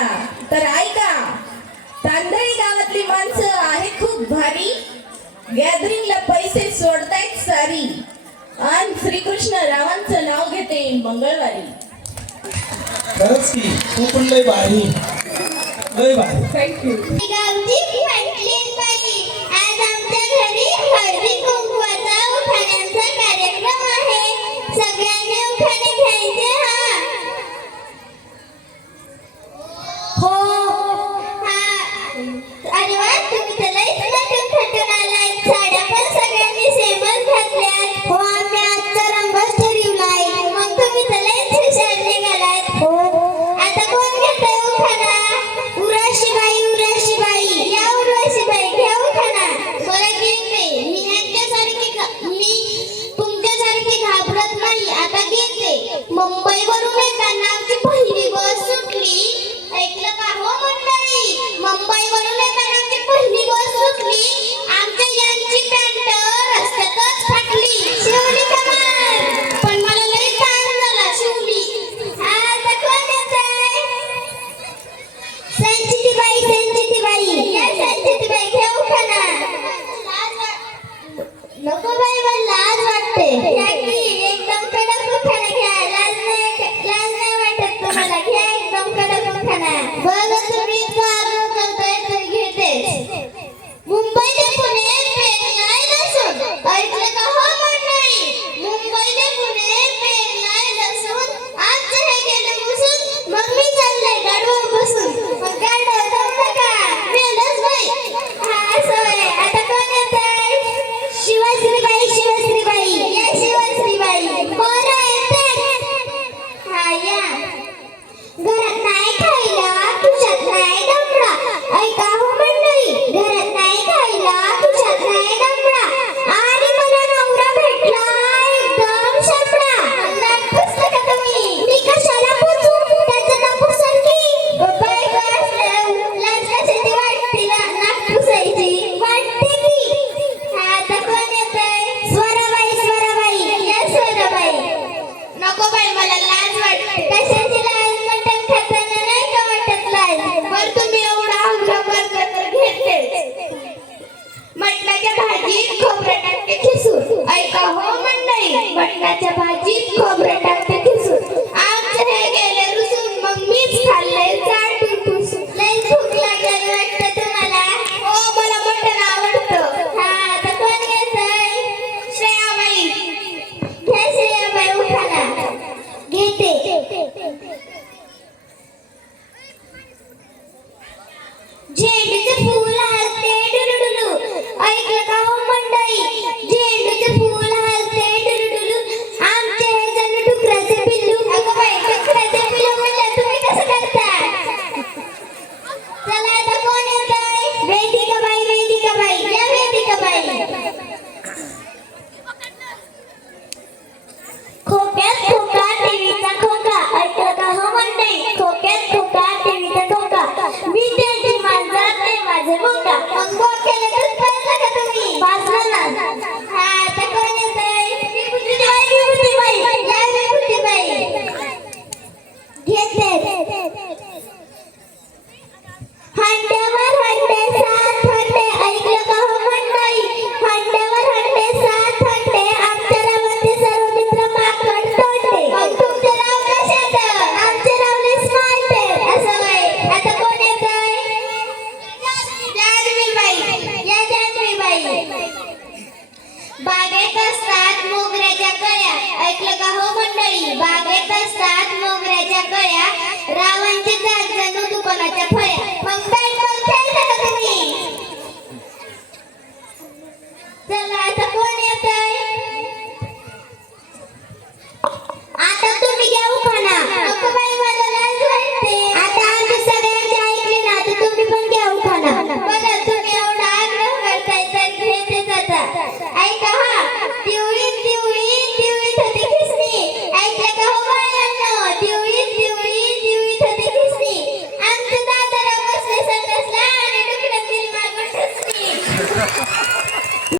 ना, तर ऐका. तांदळी गावातली माणसं आहे खूप भारी, गॅदरिंगला पैसे सोडतायत सारी, आणि श्रीकृष्ण रावांचं नाव घेते मंगळवारी. खरंच की तू पण लय भारी, लय भारी. थँक्यू. गावची म्हटली बाई, आज आमच्या घरी हळदी कुंकवाचा उखाण्यांचा कार्यक्रम आहे. सगळ्यांनी उखाणे घ्यायचे हा. हो हा. अरे वा, तुम्ही तर लयच नटून थटून आलाय. साड्या पण सगळ्यांनी सेमच घातल्यात. हो, आम्ही आजचा रंगच ठरवलाय. मग तुम्ही तर लयच हुशार निघालाय. हो, आता कोण घेतोय उखाणा? उराशीबाई, उराशीबाई, या उराशीबाई घ्या उखाणा. बरं घेते. मी तुमच्यासारखी घाबरत नाही. आता घेते. मुंबईवरून येताना आमची पहिली बस सुटली. ऐकलं का हो मंडळी? मुंबईवरून येताना आमची पहिली बस सुटली. आमच्या यांची पॅन्ट रस्त्यातच फाटली. शिवली कमाल, पण मला लई ताण झाला. शिवली. आता कोण येतंय? संचितीबाई, संचितीबाई, या संचितीबाई घ्या उखाणा. नको बाई, मला लाज वाटते. घ्या की, एकदम कडक उखाणा घ्या. लाज नाही वाटत तुम्हाला. घ्या एकदम कडक उखाणा. बघ तुम्ही चालू करताय तर घेते. मुंबई ते पुणे पेरलाय लसूण. ऐकलं का हो मंडळी? मुंबई ते पुणे पेरलाय लसूण. आजचं हे गेलं घुसून, मग मी चाललंय गाडीवर बसून. मग गाडीवर जाऊ नका, मेलच बाई. हा, असं आहे. आता कोण येतंय? शिवश्रीबाई, शिवश्रीबाई, या शिवश्रीबाई. बरं येते. हा, या. घरात नाही खायला, तुझ्यात नाही दमडा. ऐका हो मंडळी, घरात नाही खायला, तुझ्यात नाही दमडा. आणि मला नवरा भेटला एकदम शाबडा. नाक पुसलं का तुम्ही? मी कशाला पुसू? त्याचं नाक पुसल की. बाई गं, लाज कशाची वाटते ना? नाक पुसायची वाटते की. हा, आता कोण येतंय? स्वराबाई, स्वराबाई, या स्वराबाई. नको बाई, मला लाज वाटते. कशाची लाज? मटण खाताना नाही का वाटत लाज? बरं तुम्ही एवढा आग्रह करता तर घेते. मटणाच्या भाजीत खोबरं टाकते खिसून. ऐका हो मंडळी, मटणाच्या भाजीत खोबरं टाकते खिसून. आमचं हे गेले रुसून, मग मीच खाल्लंय चाटून पुसून. लय भूक लागली वाटतं तुम्हाला? हो, मला मटण आवडतं. हा, आता कोण घेतंय? श्रेयाबाई, घ्या श्रेयाबाई उखाणा. घेते. झेंडूचे फूल हलते डुलुडुलु. ऐकलं का हो मंडळी? झेंडूचे फूल हलते डुलुडुलु. आमचे हे जण डुकराचे पिल्लू. अगं बाई, डुकराचे पिल्लू म्हणलं तुम्ही कसं करता? चला, आता कोण येतंय? वेदिकाबाई, वेदिकाबाई, या वेदिकाबाई. खोक्यात खोका, टीव्हीचा खोका. ऐकलं का हो मंडळी? खोक्यात खोका, टीव्हीचा खोका. मी त्याची मांजर, ते माझे बोका. मग बोक्याला दूध पाजलं का तुम्ही? पाजलं ना. हा, आता कोण येतंय? विभूतीबाई, विभूतीबाई, या विभूतीबाई. घेते. हंड्यावर हंडे, सात हंडे. ऐकलं का हो मंडळी? हंड्यावर हंडे, सात हंडे. आमच्या रावाचे सर्व मित्र माकड तोंडे. मग तुमचे राव कशात? आमचे रावले स्मार्ट आहे. असं बाई. आता कोण येतंय? जान्हवीबाई, या जान्हवीबाई. बागेत असतात मोगऱ्याच्या कळ्या. ऐकलं का हो मंडळी? बागेत असतात मोगऱ्याच्या कळ्या. रावांचे जात जणू दुकानाच्या फळ्या.